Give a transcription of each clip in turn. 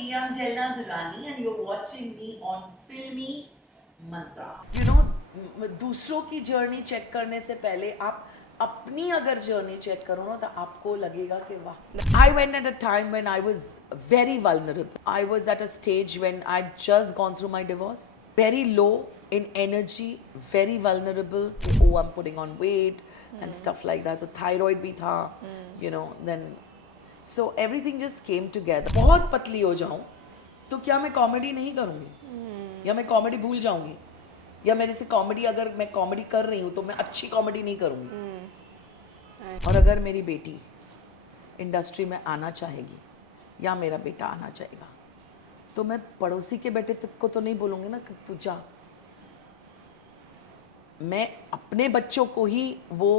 I'm Delna Zagani and you're watching me on Filmy Mantra. You know दूसरों की journey check करने से पहले आप अपनी अगर जर्नी चेक करो ना तो आपको लगेगा कि वाह I went at a time when I was very vulnerable I was at a stage when I just gone through my divorce very low in energy very vulnerable oh I'm putting on weight and stuff like that so thyroid भी था you know then so everything just came together बहुत पतली हो जाऊं तो क्या मैं comedy नहीं करूंगी या मैं कॉमेडी भूल जाऊंगी या मेरे से कॉमेडी अगर मैं कॉमेडी कर रही हूँ तो मैं अच्छी कॉमेडी नहीं करूँगी और अगर मेरी बेटी इंडस्ट्री में आना चाहेगी या मेरा बेटा आना चाहेगा तो मैं पड़ोसी के बेटे तक को तो नहीं बोलूँगी ना कि तू जा मैं अपने बच्चों को ही वो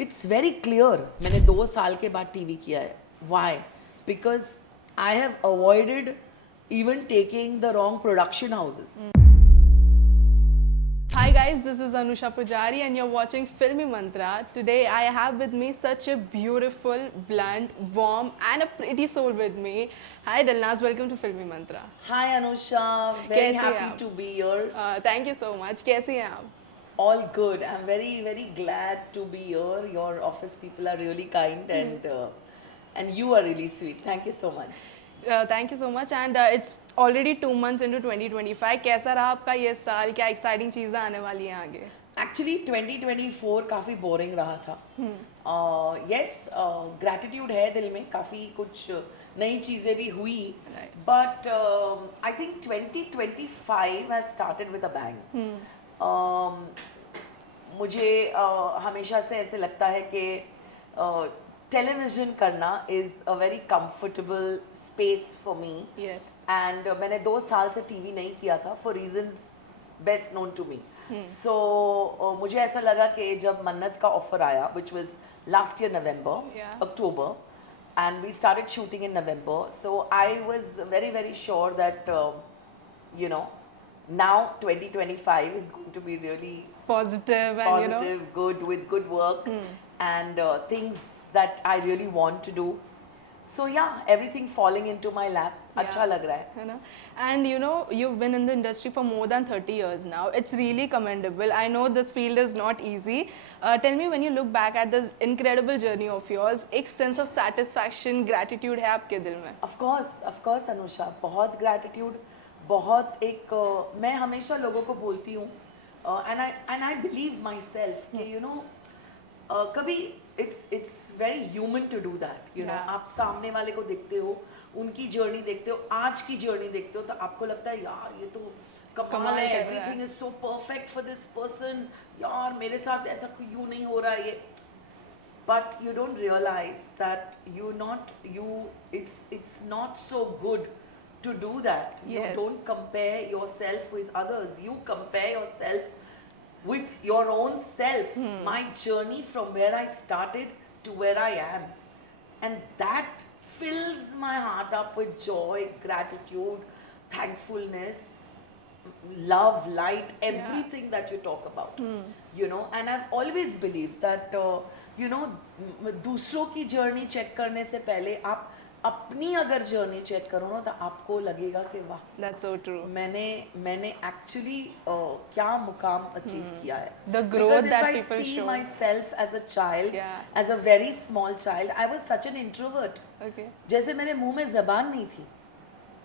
इट्स वेरी क्लियर मैंने 2 साल के बाद टीवी किया है why because I have avoided even taking the wrong production houses. Hi guys, this is Anusha Pujari and you're watching Filmy Mantra. Today I have with me such a beautiful, blunt, warm and a pretty soul with me. Hi Dalnaz, welcome to Filmy Mantra. Hi Anusha, very कैसे हैं happy आप? to be here. Thank you so much. कैसे हैं आप? All good. I'm very glad to be here. Your office people are really kind and you are really sweet. Thank you so much. Thank you so much and it's already 2 months into 2025. कैसा रहा आपका ये साल? क्या exciting चीज़ें आने वाली हैं आगे? एक्चुअली 2024 काफ़ी बोरिंग रहा था यस ग्रैटिट्यूड है दिल में काफ़ी कुछ नई चीज़ें भी हुई Right. But I think 2025 has started with a bang मुझे हमेशा से ऐसे लगता है कि टेलीविज़न करना is a very comfortable space for me Yes. And मैंने 2 साल से टीवी नहीं किया था for reasons best known to me so मुझे ऐसा लगा कि जब मन्नत का ऑफर आया which was last year November Yeah. October and we started shooting in November so I was very sure that you know now 2025 is going to be really Positive and you know. positive good with good work and things that I really want to do so yeah everything falling into my lap अच्छा लग रहा है You know, and you know, you've been in the industry for more than 30 years now. It's really commendable. I know this field is not easy. Tell me, when you look back at this incredible journey of yours, एक sense of satisfaction, gratitude है आपके दिल में? of course Anusha बहुत gratitude बहुत एक मैं हमेशा लोगों को बोलती हूँ and I believe myself कि you know कभी it's very human to do that you know Yeah. आप सामने वाले को देखते हो उनकी जर्नी देखते हो आज की जर्नी देखते हो तो आपको लगता है यार ये तो कमाल कमाल है कर रहा है। Everything is so perfect for this person यार मेरे साथ ऐसा क्यों नहीं हो रहा है ये but you don't realize that it's not so good to do that you Yes. don't compare yourself with others you compare yourself with your own self my journey from where I started to where I am and that fills my heart up with joy gratitude thankfulness love light everything that you talk about you know and I've always believed that you know दूसरों की journey check करने से पहले आप अपनी अगर journey check करो ना तो आपको लगेगा कि वाह That's so true. मैंने एक्चुअली क्या मुकाम अचीव किया है The growth Because that if I people see show. myself as a child Yeah. as a very small child I was such an introvert Okay. जैसे मेरे मुंह में जबान नहीं थी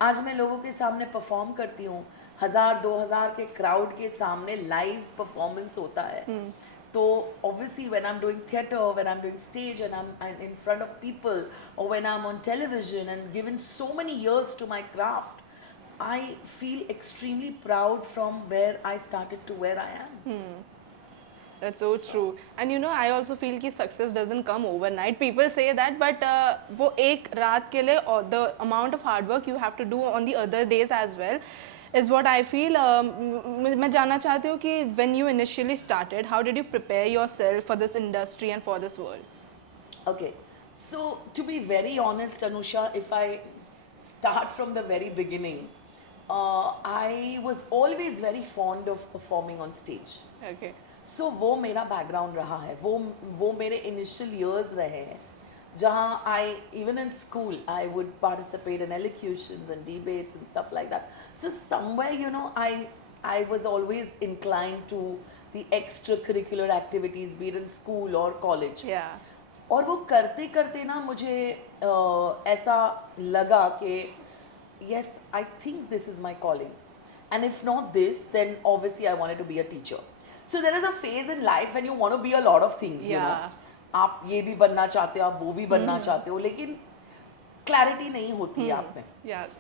आज मैं लोगों के सामने परफॉर्म करती हूँ 1000-2000 के क्राउड के सामने लाइव परफॉर्मेंस होता है तो obviously when I'm doing theatre when I'm doing stage and I'm in front of people or when I'm on television and given so many years to my craft I feel extremely proud from where I started to where I am That's so true. And you know, I also feel कि success doesn't come overnight. People say that, but वो एक रात के लिए और the amount of hard work you have to do on the other days as well is what I feel. मैं जानना चाहती हूँ कि when you initially started, how did you prepare yourself for this industry and for this world? Okay, so to be very honest, Anusha, if I start from the very beginning, I was always very fond of performing on stage. Okay. So वो मेरा background रहा है वो मेरे initial years रहे हैं जहाँ I even in school I would participate in elocutions and debates and stuff like that. So somewhere I was always inclined to the extracurricular activities, be it in school or college. Yeah. और वो करते करते ना मुझे ऐसा लगा कि yes, I think this is my calling, and if not this, then obviously I wanted to be a teacher. So there is a phase in life when you want to be a lot of things. Yeah. आप ये भी बनना चाहते हो, आप वो भी बनना चाहते हो, लेकिन क्लैरिटी नहीं होती है आप में. Yes.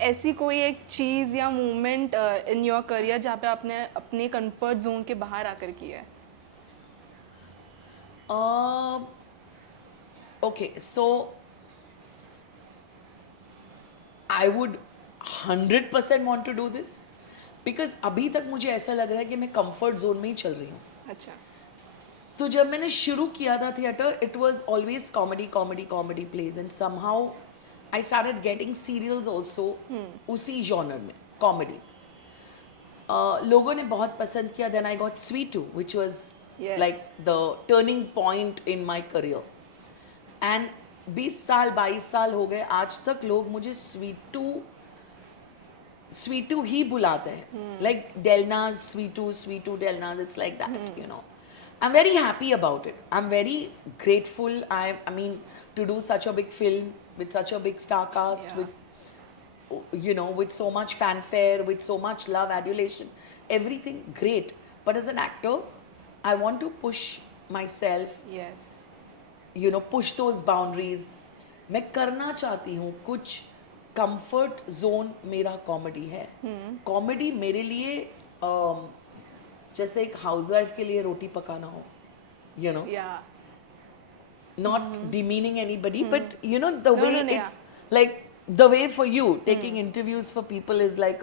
ऐसी कोई एक चीज़ या मूवमेंट इन योर करियर जहाँ पे आपने अपने कंफर्ट जोन के बाहर आकर किया है? Okay, so I would 100% want to do this because अभी तक मुझे ऐसा लग रहा है कि मैं कंफर्ट जोन में ही चल रही हूँ. अच्छा. तो जब मैंने शुरू किया था theatre, it was always comedy plays, and somehow I started getting serials also उसी जॉनर में, कॉमेडी. लोगों ने बहुत पसंद किया. Then I got Sweetu which was Yes. Like the turning point in my career. And 20 साल 22 साल हो गए, आज तक लोग मुझे स्वीटू ही बुलाते हैं. Like Delnaz Sweetu Delnaz, it's like that, you know. I'm very happy about it. I'm very grateful. I mean, to do such a big film with such a big star cast, Yeah. with with so much fanfare, with so much love, adulation, everything great. But as an actor, I want to push myself. Yes. Push those boundaries. मैं करना चाहती हूँ कुछ. Comfort zone मेरा comedy है. Comedy मेरे लिए जैसे एक हाउसवाइफ के लिए रोटी पकाना हो, Yeah. not demeaning anybody, but the No, way no, no, it's like the way for you taking interviews for people is like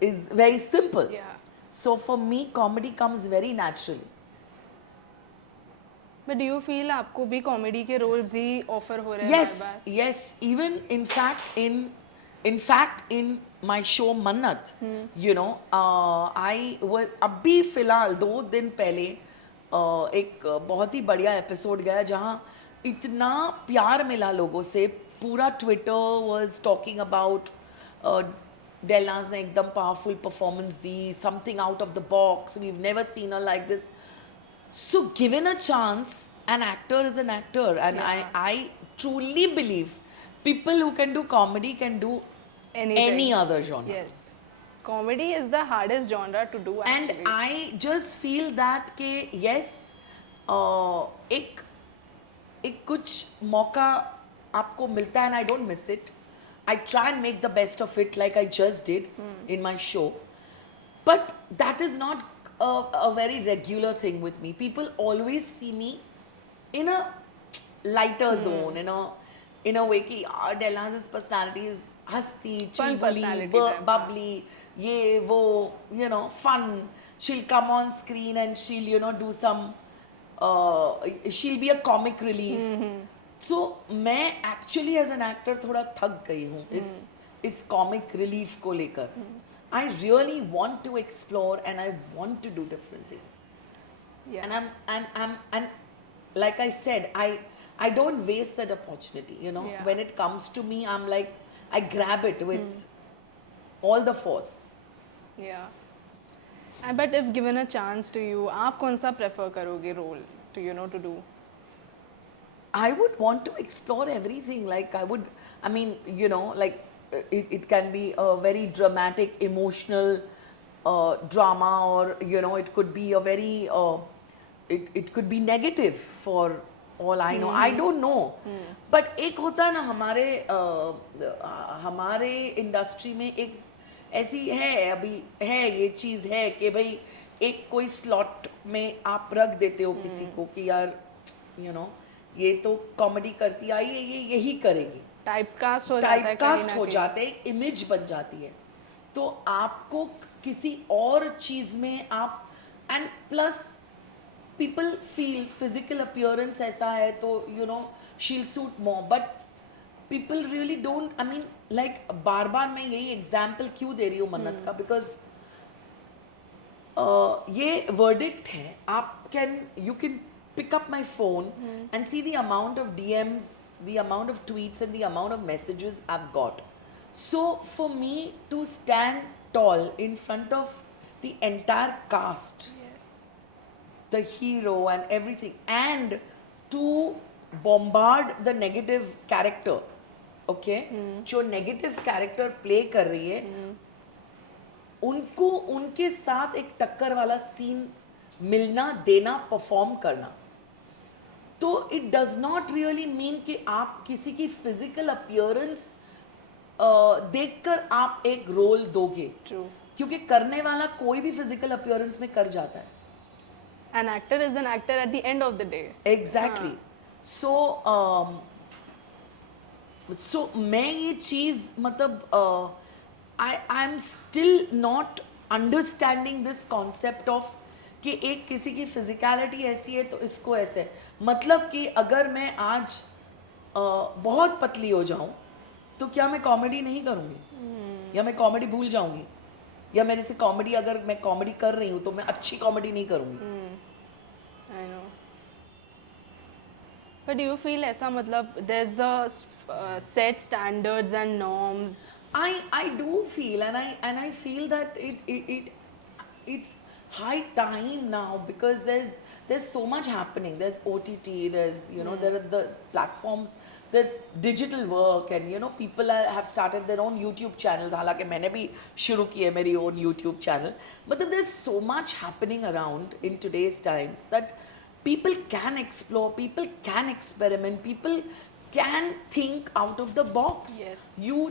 is very simple. Yeah. So for me, comedy comes very naturally. But do you feel आपको भी comedy के roles ही offer हो रहे हैं Yes, बार-बार? yes. Even in fact, in my show Mannat, I was अभी फिलहाल 2 दिन पहले एक बहुत ही बढ़िया एपिसोड गया जहाँ इतना प्यार मिला लोगों से. पूरा Twitter was talking about Delnaaz ने एकदम पावरफुल परफॉर्मेंस दी, something out of the box, we have never seen her like this. So given a chance, an actor is an actor, and Yeah. I truly believe people who can do comedy can do Anything. any other genre. Yes. Comedy is the hardest genre to do And actually. I just feel that कि yes, एक कुछ मौका आपको मिलता है, and I don't miss it. I try and make the best of it like I just did in my show. But that is not a very regular thing with me. People always see me in a lighter zone, in a way कि यार Delna's personality is हस्ती, Fun chilbuli, personality type, bubbly, ये वो, fun. She'll come on screen and she'll do some she'll be a comic relief. So मैं actually as an actor थोड़ा थक गई हूँ इस comic relief को लेकर. I really want to explore and I want to do different things. Yeah. And like I said, I don't waste that opportunity. Yeah. When it comes to me, I'm like I grab it with all the force. Yeah. But if given a chance to you, आप कौन सा prefer करोगे role to do? I would want to explore everything. Like I mean, like it can be a very dramatic, emotional drama, or it could be a very it could be negative for all I know. I don't know. But एक होता है ना हमारे industry में एक ऐसी है, अभी है ये चीज़ है कि भाई एक कोई स्लॉट में आप रख देते हो किसी को कि यार ये तो कॉमेडी करती आई है, ये यही करेगी. टाइपकास्ट हो जाता है, टाइपकास्ट हो जाते हैं, एक इमेज बन जाती है. तो आपको किसी और चीज में आप, and plus people feel physical appearance ऐसा है तो she'll suit more, but people really don't. I mean like बार बार मैं यही एग्जाम्पल क्यों दे रही हूँ मन्नत का, बिकॉज ये वर्डिक्ट है. आप you can pick up my phone and see the amount of DMs, the amount of tweets, and the amount of messages I've got. So for me to stand tall in front of the entire cast, the hero and everything, and to bombard the negative character, okay, जो negative character play कर रही है, उनको उनके साथ एक टक्कर वाला सीन मिलना, देना, परफॉर्म करना, तो it does not really mean कि आप किसी की फिजिकल अपीयरेंस देखकर आप एक रोल दोगे, True. क्योंकि करने वाला कोई भी फिजिकल अपीयरेंस में कर जाता है. An actor is an actor at the end of the day. Exactly. So मैं ये चीज़ मतलब I am still not understanding this concept of कि एक किसी की फिजिकलिटी ऐसी है तो इसको ऐसे, मतलब कि अगर मैं आज बहुत पतली हो जाऊं तो क्या मैं कॉमेडी नहीं करूंगी, या मैं कॉमेडी भूल जाऊंगी, या मेरे से कॉमेडी, अगर मैं कॉमेडी कर रही हूँ तो मैं अच्छी कॉमेडी नहीं करूंगी. I know. But do you feel ऐसा मतलब there's a set standards and norms? I do feel, and I feel that it's high time now, because there's so much happening. There's OTT, there's there are the platforms, the digital work, and people have started their own YouTube channels. हालांकि मैंने भी शुरू की है मेरी own YouTube channel. But then there's so much happening around in today's times that people can explore, people can experiment, people can think out of the box. Yes. You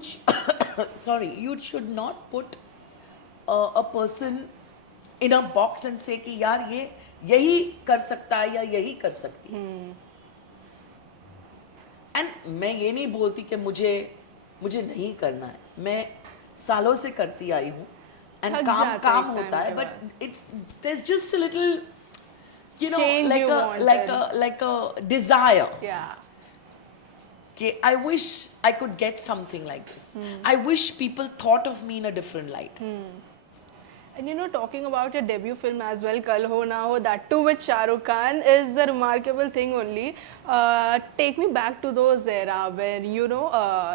should not put a person in a box and say कि यार ये यही कर सकता है या यही कर सकती है. एंड मैं ये नहीं बोलती कि मुझे नहीं करना है, मैं सालों से करती आई हूँ, एंड थक काम जाता है काम एक होता time है, के but it's there's just a little Change you wanted. like a desire Yeah. कि I wish I could get something like this. I wish people thought of me in a different light. And talking about your debut film as well, Kal Ho Na Ho, that too with Shah Rukh Khan, is a remarkable thing only. Take me back to those era where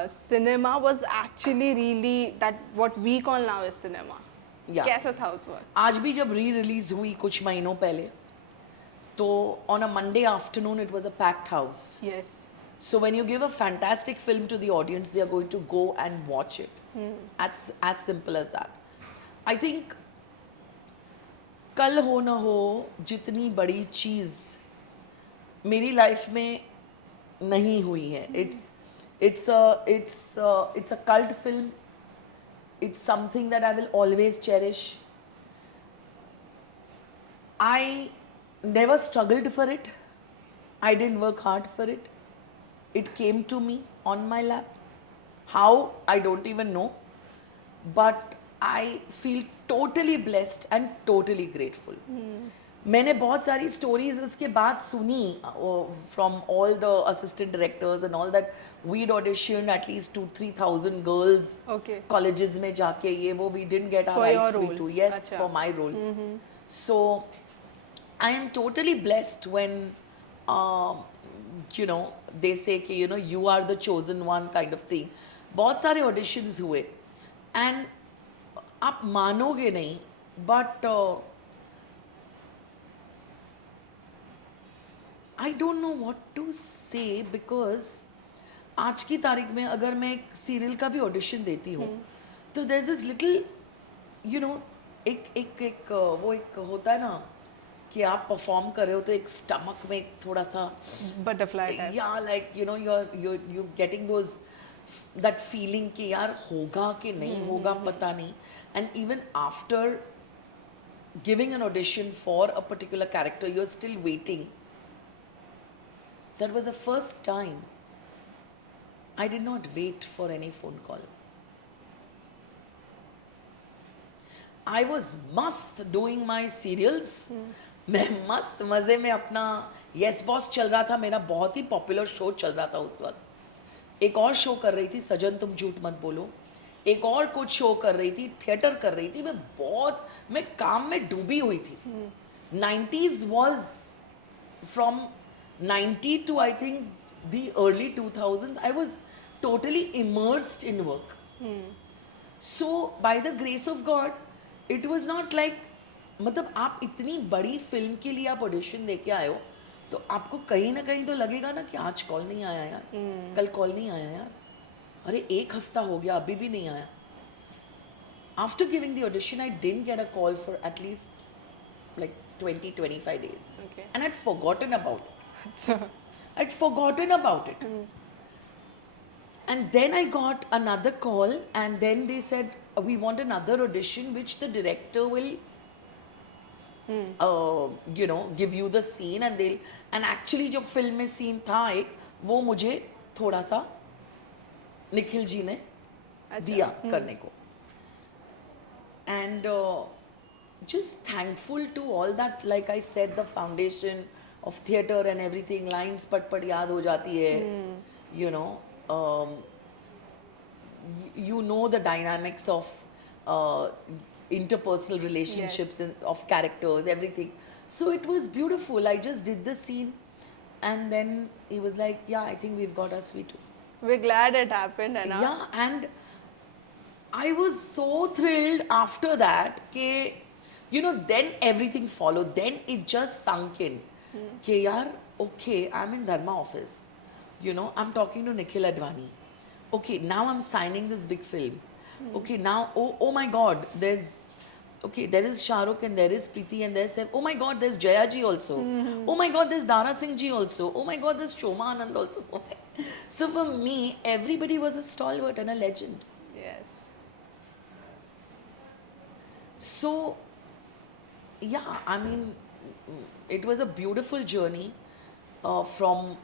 cinema was actually really that what we call now is cinema. Yeah. कैसा था उस वक्त? आज भी जब re-release हुई कुछ महीनों पहले, तो on a Monday afternoon it was a packed house. Yes. So when you give a fantastic film to the audience, they are going to go and watch it. As simple as that. I think कल हो ना हो जितनी बड़ी चीज़ मेरी life में नहीं हुई है. It's a cult film. It's something that I will always cherish. I never struggled for it. I didn't work hard for it. It came to me on my lap. How? I don't even know. But I feel totally blessed and totally grateful. मैंने बहुत सारी stories उसके बाद सुनी from all the assistant directors and all that. We'd auditioned at least 2,000-3,000 girls. Okay. Colleges में जाके ये वो, we didn't get our For your rights. role. We too. Yes, Acha. for my role. So I am totally blessed when they say कि you are the chosen one kind of thing. बहुत सारे auditions हुए, and आप मानोगे नहीं, but I don't know what to say, because आज की तारीख में अगर मैं एक सीरियल का भी ऑडिशन देती हूँ तो there's this little एक वो एक होता है ना कि आप परफॉर्म कर रहे हो तो एक स्टमक में थोड़ा सा Butterfly type. या like you're getting those that feeling कि यार होगा कि नहीं होगा पता नहीं. And even after giving an audition for a particular character, you're still waiting. That was the first time I did not wait for any phone call. I was must doing my serials. मैं मस्त मज़े में अपना Yes Boss चल रहा था, मेरा बहुत ही पॉपुलर शो चल रहा था उस वक्त. एक और शो कर रही थी सजन तुम झूठ मत बोलो, एक और कुछ शो कर रही थी, थिएटर कर रही थी. मैं काम में डूबी हुई थी. 90s was from 90 to I think the early 2000s, I was totally immersed in work. So by the grace of God, it was not like, मतलब आप इतनी बड़ी फिल्म के लिए आप ऑडिशन दे के आए हो, तो आपको कहीं ना कहीं तो लगेगा ना कि आज कॉल नहीं आया यार, कल कॉल नहीं आया यार, अरे एक हफ्ता हो गया अभी भी नहीं आया. After giving the audition, I didn't get a call for at least like 20-25 days. Okay. And I'd forgotten about it. अच्छा. I'd forgotten about it. And then I got another call, and then they said, we want another audition, which the director will, you know, give you the scene, and they'll, and actually जो film में scene था एक, वो मुझे थोड़ा सा निखिल जी ने दिया करने को. And just thankful to all that, like I said, the foundation of theatre and everything, lines पट याद हो जाती है, you know, you know the dynamics of interpersonal relationships and of characters, everything. So it was beautiful. I just did the scene, and then he was like, yeah, I think we've got our sweet. We're glad it happened, है ना? Yeah, and I was so thrilled after that कि, you know, then everything followed. Then it just sunk in कि यार, okay, I'm in Dharma office, you know, I'm talking to Nikhil Advani. Okay, now I'm signing this big film. Okay, now, oh my God, there's, okay, there is Shah Rukh and there is Preeti and there's, oh my God, there's Jaya ji also. Oh my God, there's Dara Singh ji also. Oh my God, there's Shoma Anand also. So for me, everybody was a stalwart and a legend. Yes. So, yeah, I mean, it was a beautiful journey from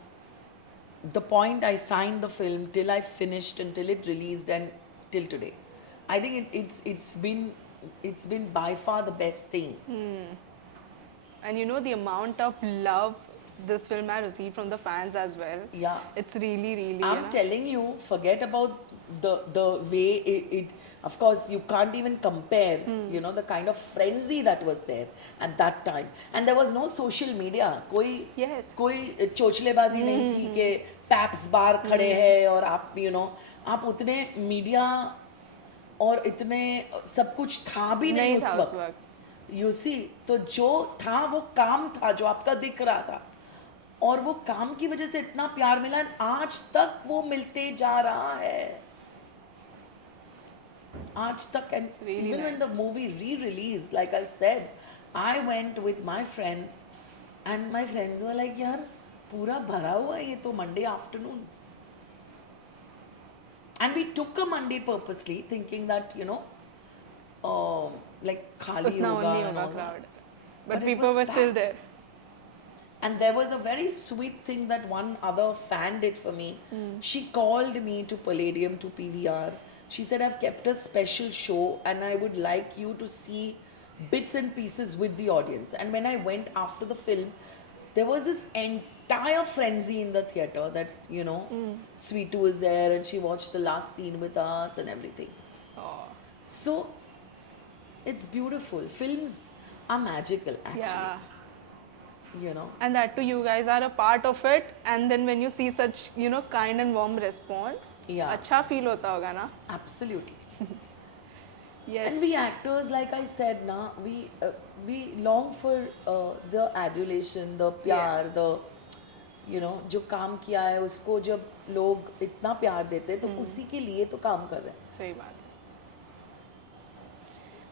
the point I signed the film till I finished, until it released, and till today. I think it's been by far the best thing. And you know the amount of love this film has received from the fans as well. Yeah. It's really, really. I'm telling you, forget about the way it of course you can't even compare, you know, the kind of frenzy that was there at that time. And there was no social media. Yes. कोई चोचलेबाजी नहीं थी कि paps बार खड़े हैं और आप, you know, आप उतने मीडिया और इतने सब कुछ था भी नहीं उस वक्त. You see, तो जो था वो काम था जो आपका दिख रहा था, और वो काम की वजह से इतना प्यार मिला, आज तक वो मिलते जा रहा है, आज तक. And really even when nice. the movie re-released, like I said, I went with my friends and my friends were like, यार पूरा भरा हुआ है ये तो Monday afternoon. And we took a Monday purposely, thinking that, you know, like खाली उतना होगा नहीं and होगा all that. crowd. But But it people was were still packed. there. And there was a very sweet thing that one other fan did for me. She called me to Palladium, to PVR. She said, I've kept a special show and I would like you to see bits and pieces with the audience. And when I went after the film, there was this entire frenzy in the theatre that, you know, Sweetu was there and she watched the last scene with us and everything. Oh. So, it's beautiful. Films are magical, actually. Yeah. You know. And that too, you guys are a part of it. And then when you see such, you know, kind and warm response, Yeah. अच्छा feel होता होगा ना? Absolutely. Yes. And we actors, like I said, we long for the adulation, the प्यार, the, you know, जो काम किया है उसको जब लोग इतना प्यार देते हैं तो उसी के लिए तो काम कर रहे हैं. सही बात है.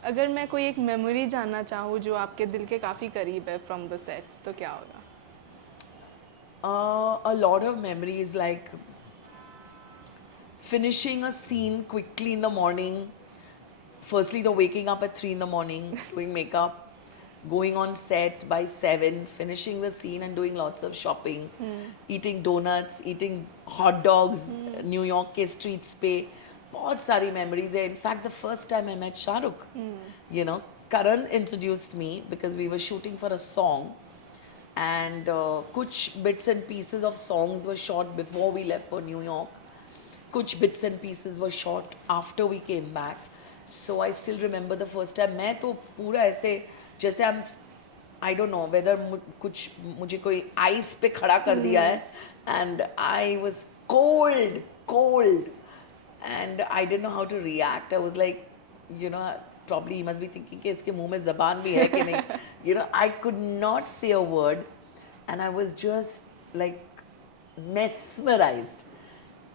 अगर मैं कोई एक मेमोरी जानना चाहूँ जो आपके दिल के काफ़ी करीब है फ्रॉम द सेट्स, तो क्या होगा? A lot of memories, like finishing a scene quickly in the morning. Firstly, the waking up at 3 in the morning, doing makeup, going on set by 7, finishing the scene and doing lots of shopping, eating donuts, eating hot dogs, New York के streets पे. बहुत सारी memories है. In fact, the first time I met Shah Rukh, you know, Karan introduced me because we were shooting for a song, and कुछ bits and pieces of songs were shot before we left for New York. कुछ bits and pieces were shot after we came back. So I still remember the first time. मैं तो पूरा ऐसे जैसे I'm I don't know whether कुछ मुझे कोई ice पे खड़ा कर दिया है, and I was cold, and I didn't know how to react. I was like, you know, probably he must be thinking कि इसके मुंह में ज़बान भी है कि नहीं. You know, I could not say a word, and I was just like mesmerized.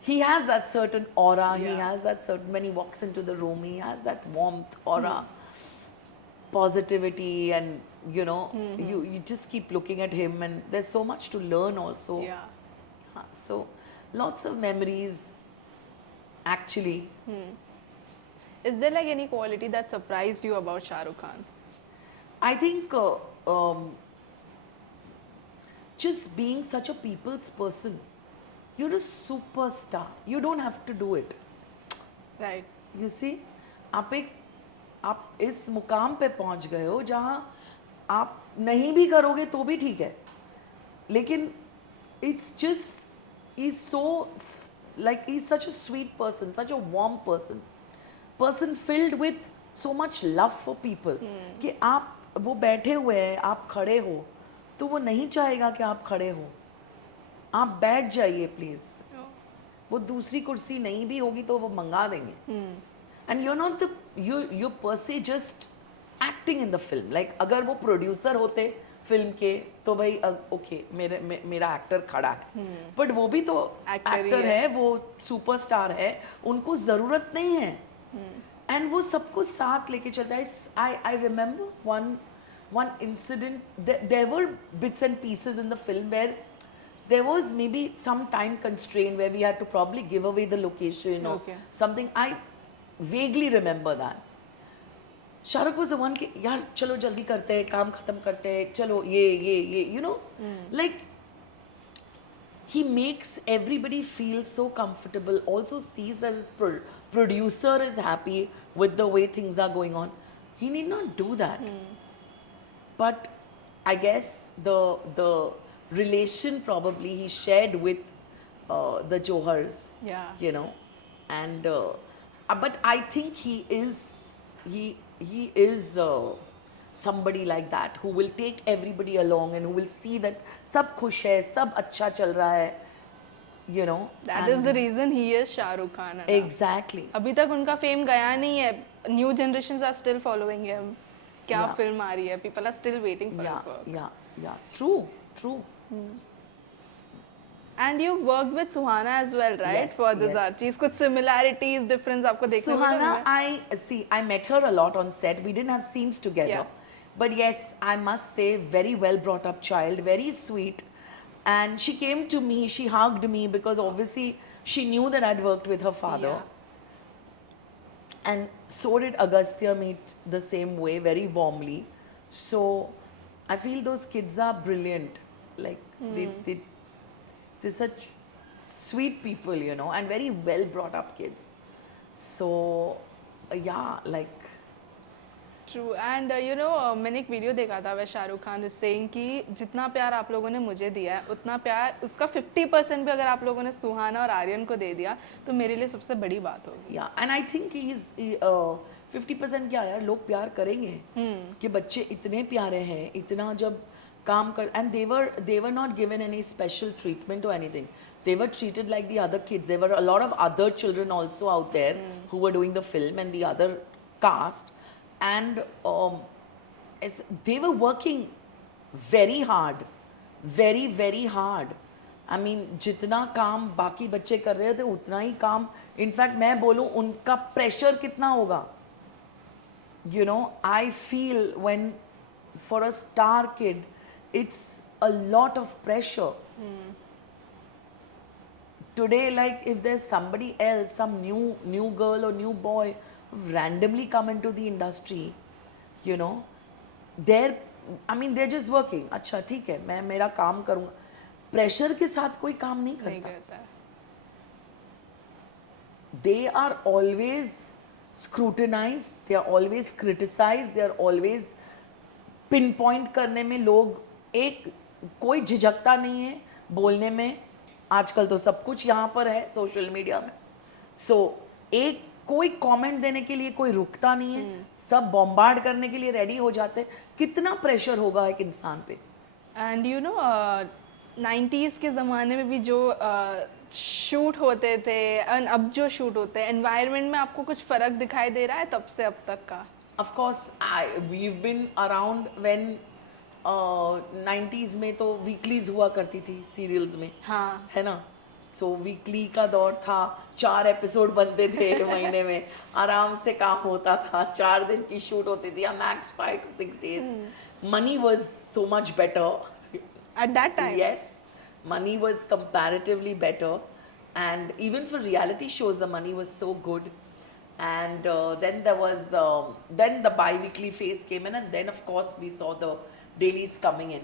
He has that certain aura. He Yeah. has that certain, when he walks into the room, he has that warmth, aura, positivity, and you know, you just keep looking at him, and there's so much to learn also. Yeah. So lots of memories actually. Is there like any quality that surprised you about Shah Rukh Khan? I think just being such a people's person. You're a superstar. You don't have to do it. Right. You see, आप इस मुकाम पे पहुंच गए हो जहां आप नहीं भी करोगे तो भी ठीक है, लेकिन it's just, he's so, like, he's such a sweet person, such a warm person filled with so much love for people कि आप वो बैठे हुए हैं, आप खड़े हो तो वो नहीं चाहेगा कि आप खड़े हो, आप बैठ जाइए प्लीज. वो दूसरी कुर्सी नहीं भी होगी तो वो मंगा देंगे. And you not the you पर से just acting in the film. Like अगर वो प्रोड्यूसर होते फिल्म के तो भाई ओके मेरा एक्टर खड़ा है, बट वो भी तो Actor ही एक्टर है, वो सुपरस्टार है, उनको जरूरत नहीं है. एंड वो सबको साथ लेके चलता है. I remember one incident, there were bits and pieces in the film where there was maybe some time constraint where we had to probably give away the location or Okay. something. I vaguely remember that. Shahrukh was the one कि यार चलो जल्दी करते हैं, काम खत्म करते हैं, चलो ये you know, like he makes everybody feel so comfortable, also sees that his producer is happy with the way things are going on. He need not do that. But I guess the relation probably he shared with the Johars, Yeah. you know, and but I think he is somebody like that who will take everybody along and who will see that सब खुश है, सब अच्छा चल रहा है, you know. That is the reason he is Shah Rukh Khan. है ना? Exactly. अभी तक उनका फेम गया नहीं है. New generations are still following him. क्या Yeah. फिल्म आ रही है? People are still waiting for his work. Yeah. True. And you worked with Suhana as well, right? Yes, For this yes. Archies. कुछ similarities, difference आपको देखने को Suhana, I met her a lot on set. We didn't have scenes together. Yeah. But yes, I must say, very well brought up child, very sweet. And she came to me, she hugged me because obviously she knew that I'd worked with her father. Yeah. And so did Agastya meet the same way, very warmly. So I feel those kids are brilliant. Like they're such sweet people, you know, and very well brought up kids. So yeah, like True. And you know, मैंने एक video देखा था where Shahrukh Khan is saying कि जितना प्यार आप लोगों ने मुझे दिया है उतना प्यार उसका 50% भी अगर आप लोगों ने सुहाना और आर्यन को दे दिया तो मेरे लिए सबसे बड़ी बात होगी. yeah, and I think 50% क्या यार, लोग प्यार करेंगे कि बच्चे इतने प्यारे हैं, इतना जब काम कर, and they were not given any special treatment or anything. They were treated like the other kids. There were a lot of other children also out there who were doing the film and the other cast, and they were working very hard, very hard. I mean, जितना काम बाकी बच्चे कर रहे थे उतना ही काम, in fact मैं बोलूँ उनका प्रेशर कितना होगा. You know, I feel when for a star kid, it's a lot of pressure. Today, like if there's somebody else, some new girl or new boy randomly come into the industry, you know, they're just working. अच्छा ठीक है, मैं मेरा काम करूँगा. Pressure के साथ कोई काम नहीं नहीं करता. करता है. They are always scrutinized, they are always criticized, they are always pinpoint करने में लोग एक कोई झिझकता नहीं है बोलने में. आजकल तो सब कुछ यहाँ पर है सोशल मीडिया में. सो एक कोई कमेंट देने के लिए कोई रुकता नहीं है, सब बॉम्बार्ड करने के लिए रेडी हो जाते हैं. कितना प्रेशर होगा एक इंसान पे. एंड यू नो 90s के ज़माने में भी जो शूट होते थे एंड अब जो शूट होते हैं, एनवायरनमेंट में आपको कुछ फ़र्क दिखाई दे रहा है तब से अब तक का? Of course, we've been around when 90s में तो वीकलीज हुआ करती थी सीरियल्स में, हाँ. है ना. सो वीकली का दौर था, 4 एपिसोड बनते थे महीने में, आराम से काम होता था, 4 दिन की शूट होती थी, max 5 to 6 days. Money was so much better. At that time? Yes, money was comparatively better, and even for reality shows, the money was so good. And then there was then the bi-weekly phase came in, and then of course we saw the dailies coming in.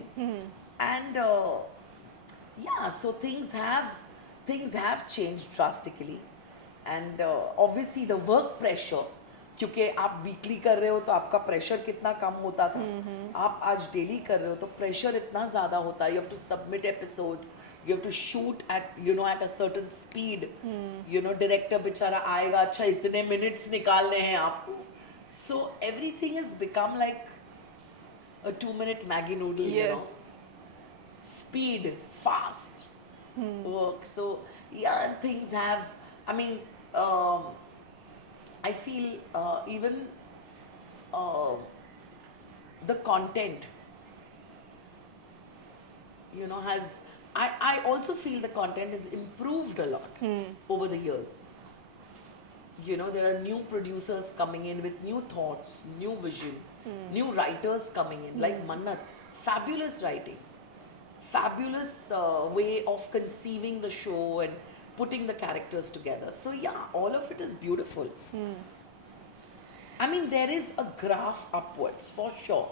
And yeah, so things have changed drastically, and obviously the work pressure. क्योंकि आप weekly कर रहे हो तो आपका pressure कितना कम होता था, आप आज डेली कर रहे हो तो प्रेशर इतना ज़्यादा होता है. You have to submit episodes, you have to shoot at at a certain speed. Director बेचारा आएगा, अच्छा इतने minutes निकालने हैं आपको. So everything has become like a 2-minute Maggi noodle. Yes. Speed, fast work. So yeah, things have. I mean, I feel even the content, has. I also feel the content has improved a lot over the years. There are new producers coming in with new thoughts, new vision, new writers coming in, like Mannat. Fabulous writing, fabulous way of conceiving the show and putting the characters together. So yeah, all of it is beautiful. I mean, there is a graph upwards for sure.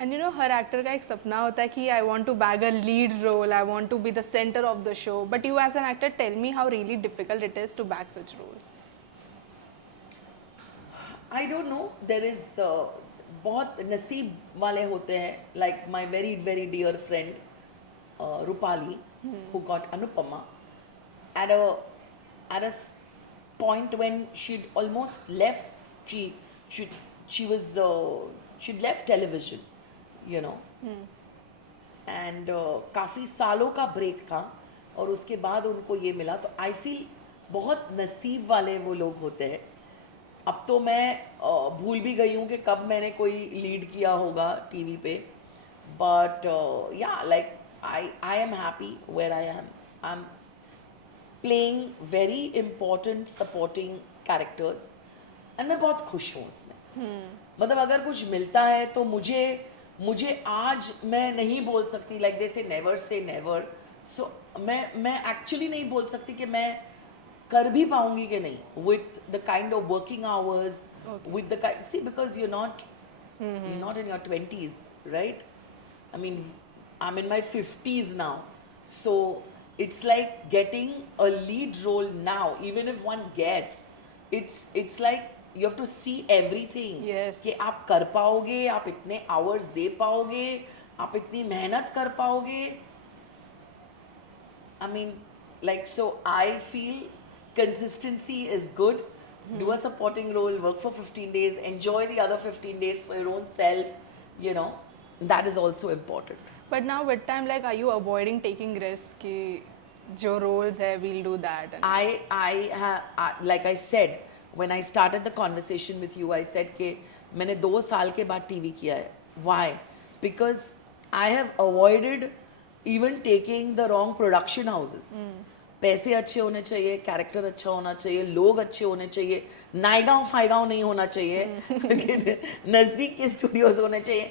And हर actor का एक सपना होता है कि I want to bag a lead role, I want to be the centre of the show, but you as an actor tell me how really difficult it is to bag such roles. I don't know. There is बहुत नसीब वाले होते हैं, like my very very dear friend Rupali, who got Anupama at a point when she'd almost left. She'd left television, and काफ़ी सालों का break था और उसके बाद उनको ये मिला, तो आई फील बहुत नसीब वाले वो लोग होते हैं. अब तो मैं भूल भी गई हूँ कि कब मैंने कोई लीड किया होगा टीवी पे, बट या like I am happy where I am playing very important supporting characters, and मैं बहुत खुश हूँ उसमें. मतलब अगर कुछ मिलता है तो मुझे आज मैं नहीं बोल सकती, लाइक दे से नेवर से नेवर. सो मैं एक्चुअली नहीं बोल सकती कि मैं कर भी पाऊंगी कि नहीं, with the kind of working hours, with the kind, see because you not in your 20s, right? I mean, I'm in my 50s now, so it's like getting a lead role now. Even if one gets, it's like you have to see everything. Yes. कि आप कर पाओगे, आप इतने hours दे पाओगे, आप इतनी मेहनत कर पाओगे. I mean, like, so I feel consistency is good. Do a supporting role, work for 15 days, enjoy the other 15 days for your own self, that is also important. But now with time like are you avoiding taking risk कि जो roles है will do that? Like I said, when I started the conversation with you, I said कि मैंने 2 साल के बाद TV किया है. Why? Because I have avoided even taking the wrong production houses. पैसे अच्छे होने चाहिए, कैरेक्टर अच्छा होना चाहिए, लोग अच्छे होने चाहिए, नायगांव फायगांव नहीं होना चाहिए, नज़दीक के स्टूडियोज होने चाहिए.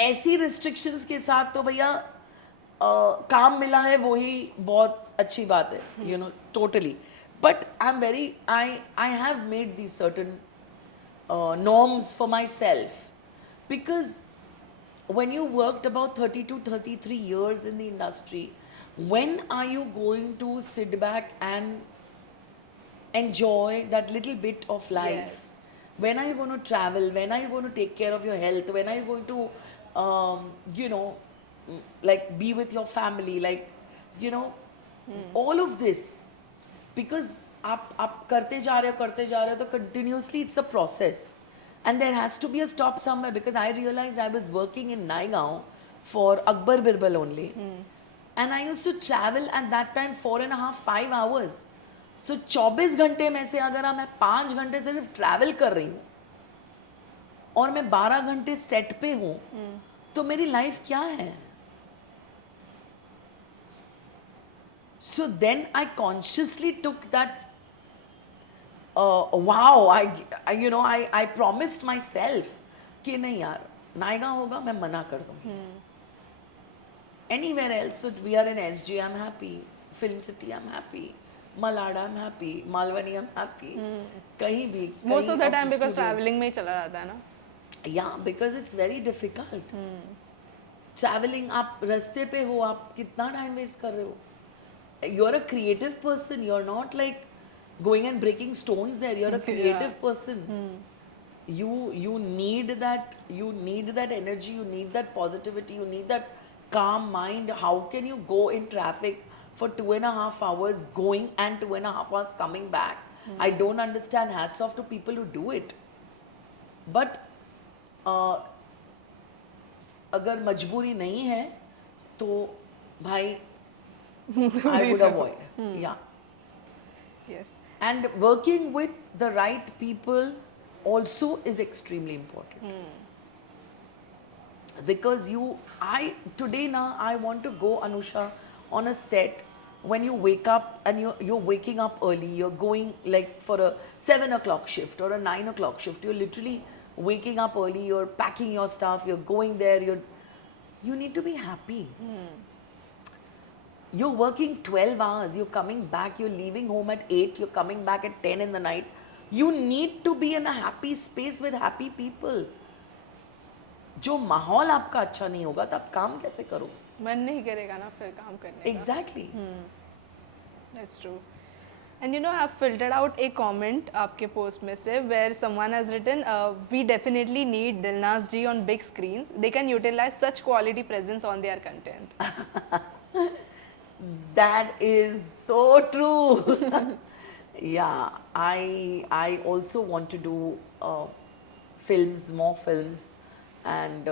ऐसी रिस्ट्रिक्शंस के साथ तो भैया काम मिला है वही बहुत अच्छी बात है, totally. But I have made these certain norms for myself, because when you worked about 30 to 33 years in the industry, when are you going to sit back and enjoy that little bit of life? Yes. When are you going to travel? When are you going to take care of your health? When are you going to, like be with your family? Like, all of this. Because आप करते जा रहे हो तो continuously it's a process and there has to be a stop somewhere because I realized I was working in Naigaon for Akbar Birbal only and I used to travel at that time 4.5-5 hours. So 24 घंटे में से अगर मैं 5 घंटे सिर्फ travel कर रही हूँ और मैं 12 घंटे सेट पे हूँ तो मेरी लाइफ क्या है? So then I consciously took that wow, I promised myself कि नहीं यार नायगा होगा मैं मना कर दूँ. Anywhere else, so we are in SG, I'm happy. Film City, I'm happy. Malada, I'm happy. Malwani, I'm happy. कहीं भी. Most of the कहीं time because studios. traveling में ही चला जाता है ना. Yeah, because it's very difficult. Traveling, आप रास्ते पे हो, आप कितना time waste कर रहे हो? You're a creative person. You're not like going and breaking stones there. You're a creative person. You need that. You need that energy. You need that positivity. You need that calm mind. How can you go in traffic for 2.5 hours going and 2.5 hours coming back? I don't understand. Hats off to people who do it. But अगर मजबूरी नहीं है तो भाई I would avoid. Yeah. Yes. And working with the right people also is extremely important. Because today now I want to go, Anusha, on a set when you wake up and you're waking up early, you're going like for a 7 o'clock shift or a 9 o'clock shift, you're literally waking up early, you're packing your stuff, you're going there, you need to be happy. You're working 12 hours, you're coming back, you're leaving home at 8, you're coming back at 10 in the night. You need to be in a happy space with happy people. जो माहौल आपका अच्छा नहीं होगा तो आप काम कैसे करो? मन नहीं करेगा ना फिर काम करने का. Exactly. That's true. And you know, I've filtered out a comment आपके post में से where someone has written, we definitely need Dilnaz ji on big screens. They can utilize such quality presence on their content. That is so true. Yeah, I also want to do films, more films, and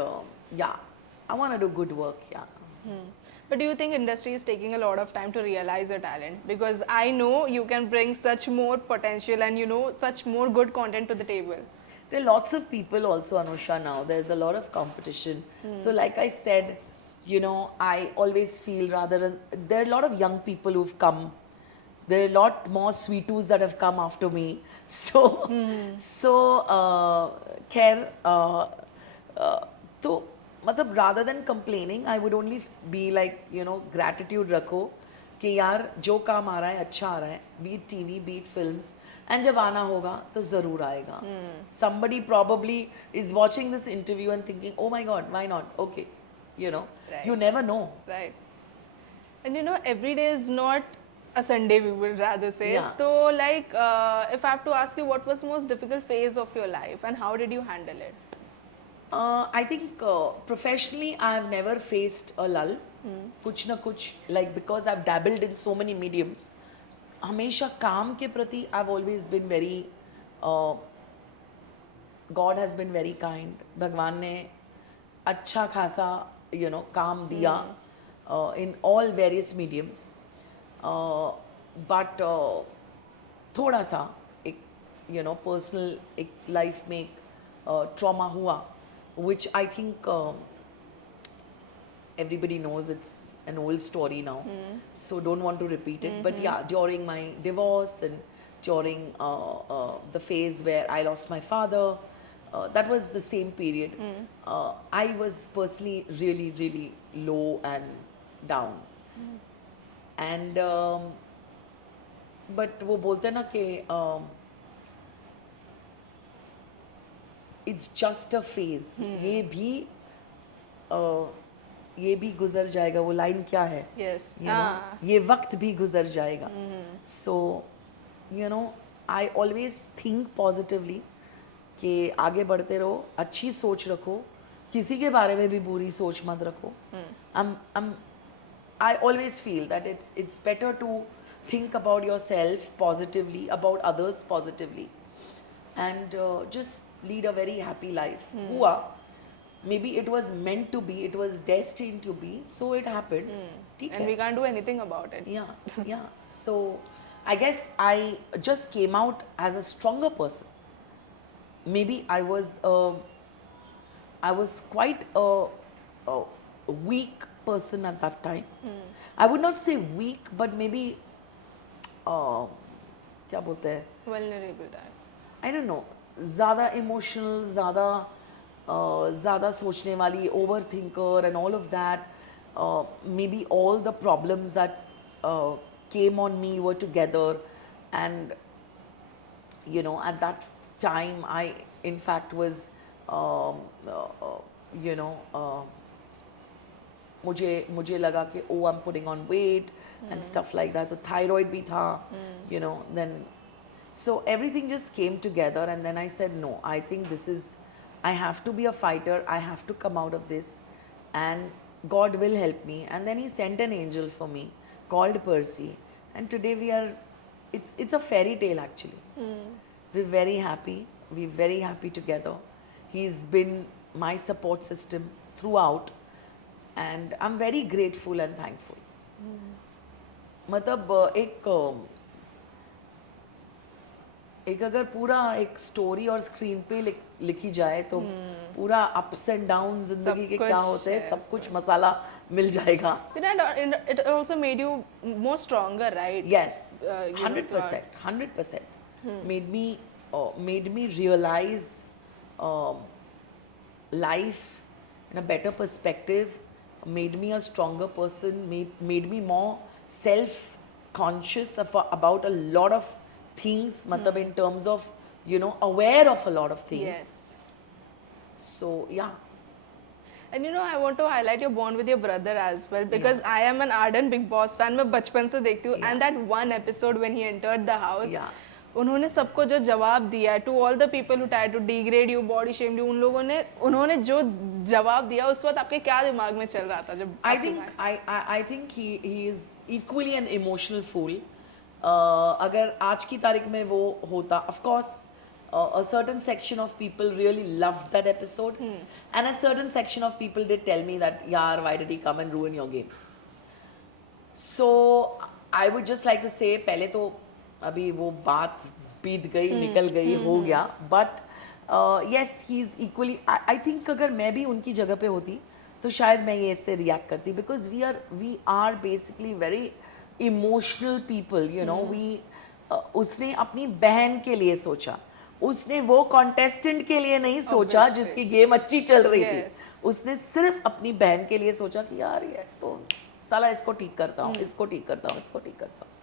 yeah, I want to do good work. Yeah. But do you think industry is taking a lot of time to realize your talent? Because I know you can bring such more potential and such more good content to the table. There are lots of people also, Anusha, now. There's a lot of competition. So like I said, I always feel there are a lot of young people who've come. There are a lot more sweetos that have come after me. So, khair, तो मतलब rather than complaining, I would only be like, gratitude रखो कि यार जो काम आ रहा है अच्छा आ रहा है, be it TV, be it films, and जब आना होगा तो ज़रूर आएगा. Somebody probably is watching this interview and thinking, oh my God, why not? Okay, Right. you never know. Right. And every day is not a Sunday, we would rather say. Yeah. So like, if I have to ask you, what was the most difficult phase of your life and how did you handle it? I think professionally I have never faced a lull. कुछ ना कुछ, like because I've dabbled in so many mediums. हमेशा काम के प्रति I've always been very, God has been very kind. भगवान ने अच्छा खासा काम दिया in all various mediums. But थोड़ा सा एक personal एक life में एक trauma हुआ, which I think everybody knows. It's an old story now, so don't want to repeat it. But yeah, during my divorce and during the phase where I lost my father, that was the same period. I was personally really, really low and down. And but वो बोलते हैं ना कि it's just a phase. ये भी गुजर जाएगा. वो लाइन क्या है? Yes. ये वक्त भी गुजर जाएगा. So, I always think positively कि आगे बढ़ते रहो, अच्छी सोच रखो, किसी के बारे में भी बुरी सोच मत रखो. I always feel that it's better to think about yourself positively, about others positively, and just lead a very happy life. हुआ, maybe it was meant to be, it was destined to be, so it happened. ठीक And है. we can't do anything about it. Yeah, yeah. So I guess I just came out as a stronger person. Maybe I was quite a weak person at that time. I would not say weak, but maybe क्या बोलते हैं? Vulnerable time. I don't know. ज़्यादा emotional, ज़्यादा सोचने वाली, overthinker and all of that. Maybe all the problems that came on me were together, and you know, at that time I in fact was you know, मुझे लगा कि oh, I'm putting on weight and stuff like that, so thyroid भी था, you know, then so everything just came together, and then I said no, I think this is, I have to be a fighter, I have to come out of this, and God will help me. And then he sent an angel for me called Percy, and today we are, it's a fairy tale actually. We're very happy, together. He's been my support system throughout, and I'm very grateful and thankful. मतलब एक अगर पूरा एक story और screen पे लिखी जाए तो पूरा अप्स एंड डाउन जिंदगी के क्या होते हैं, सब कुछ मसाला मिल जाएगा. It also made you more stronger, right? Yes, You know, 100%. Made me realize life in a better perspective. Made me a stronger person. Made me more self-conscious about a lot of things. मतलब in terms of, you know, aware of a lot of things. Yes. So yeah. And you know, I want to highlight your bond with your brother as well, because I am an ardent Big Boss fan. मैं बचपन से देखती हूँ. And that one episode when he entered the house, Yeah. उन्होंने सबको जो जवाब दिया, to all the people who tried to degrade you, body shame you, उन्होंने जो जवाब दिया, उस वक्त आपके क्या दिमाग में चल रहा था जब I think he is equally an emotional fool. अगर आज की तारीख में वो होता, of course, a certain section of people really loved that episode, and a certain section of people did tell me that, yaar, why did he come and ruin your game? So I would just like to say, पहले तो अभी वो बात बीत गई, निकल गई, हो गया, but yes, he is equally, I think अगर मैं भी उनकी जगह पे होती तो शायद मैं ये इससे रिएक्ट करती, because we are basically very emotional people, you know. उसने अपनी बहन के लिए सोचा, उसने वो कॉन्टेस्टेंट के लिए नहीं सोचा जिसकी गेम अच्छी चल रही थी. उसने सिर्फ अपनी बहन के लिए सोचा कि यार ये तो साला इसको ठीक करता हूँ, इसको ठीक करता हूँ, इसको ठीक करता हूँ.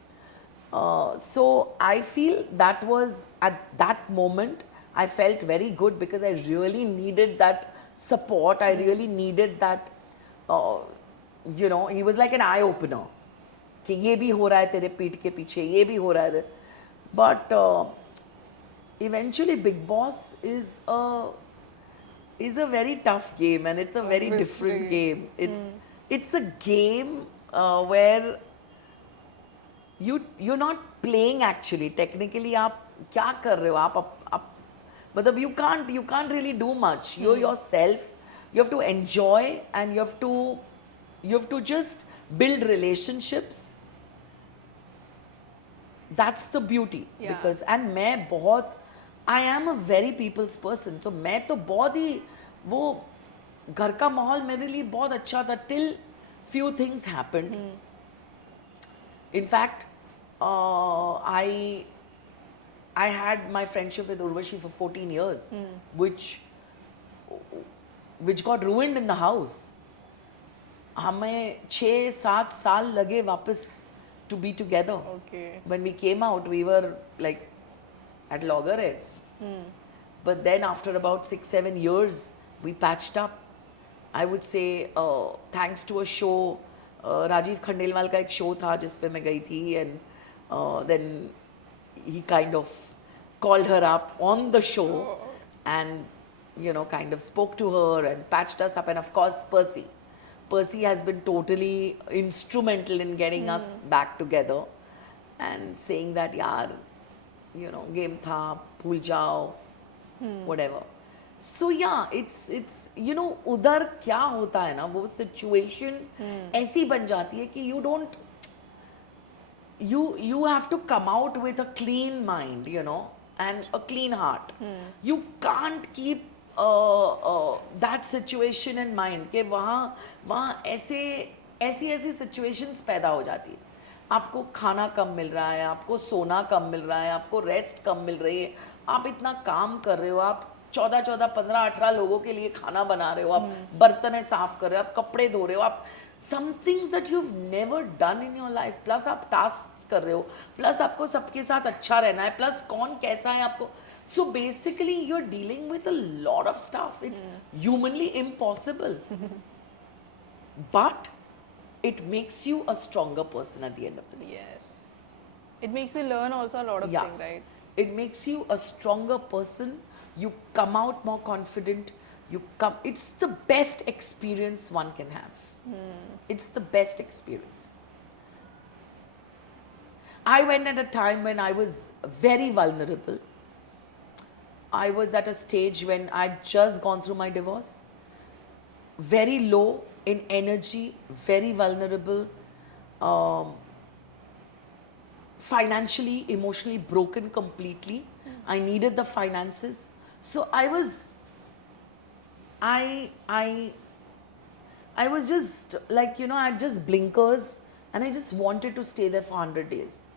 So I feel that was, at that moment I felt very good, because I really needed that support. I really needed that, you know, he was like an eye opener कि ये भी हो रहा है तेरे पीठ के पीछे, ये भी हो रहा है. But eventually Big Boss is a very tough game, and it's a very different game. It's a game where you're not playing actually. Technically आप क्या कर रहे हो, आप मतलब you can't really do much. You're yourself. You have to enjoy, and you have to just build relationships. That's the beauty. Yeah. Because and मैं बहुत, I am a very people's person. तो मैं तो बहुत ही वो घर का माहौल मेरे लिए बहुत अच्छा था till few things happened. In fact, I had my friendship with Urvashi for 14 years, which got ruined in the house. हमें 6-7 साल लगे वापस to be together. Okay. When we came out, we were like at loggerheads. But then after about 6-7 years, we patched up. I would say thanks to a show, Rajiv Khandelwal का एक show था जिस पे मैं गई थी, and then he kind of called her up on the show and, you know, kind of spoke to her and patched us up. And of course Percy has been totally instrumental in getting us back together. and saying that yaar, game tha, bhul jao, whatever. So yeah, it's उधर क्या होता है ना, वो situation ऐसी बन जाती है कि you have to come out with a clean mind, and a clean heart. You can't keep that situation in mind कि वहाँ ऐसी situations पैदा हो जाती है. आपको खाना कम मिल रहा है, आपको सोना कम मिल रहा है, आपको रेस्ट कम मिल रही है, आप इतना काम कर रहे हो, आप 14, 15, 18 लोगों के लिए खाना बना रहे हो, आप बर्तन साफ कर रहे हो, आप कपड़े धो रहे हो, आप some things that you've never done in your life, plus आप tasks कर रहे हो, plus आपको सबके साथ अच्छा रहना है, plus कौन कैसा है आपको. So basically you're dealing with a lot of stuff. It's humanly impossible. But it makes you a stronger person at the end of the day. Yes. It makes you learn also a lot of things, right? It makes you a stronger person. You come out more confident. It's the best experience one can have. It's the best experience. I went at a time when I was very vulnerable. I was at a stage when I'd just gone through my divorce. Very low in energy, very vulnerable, financially, emotionally broken completely. I needed the finances. So I was just like, I had just blinkers and I just wanted to stay there for 100 days.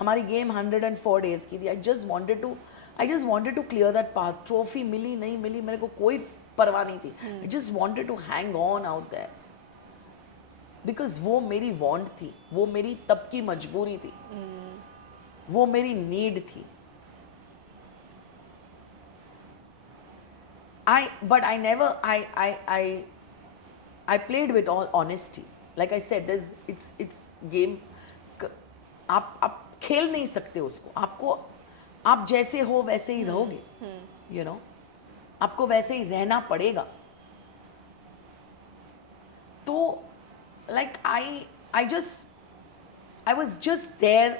हमारी game 104 days की थी. I just wanted to clear that path. Trophy मिली नहीं मिली मेरे को कोई परवाह नहीं थी. I just wanted to hang on out there. Because वो मेरी want थी, वो मेरी तब की मजबूरी थी, वो मेरी need थी. But I played with all honesty. Like I said, it's game. आप खेल नहीं सकते उसको. आप जैसे हो वैसे ही रहोगे. आपको वैसे ही रहना पड़ेगा. तो like I was just there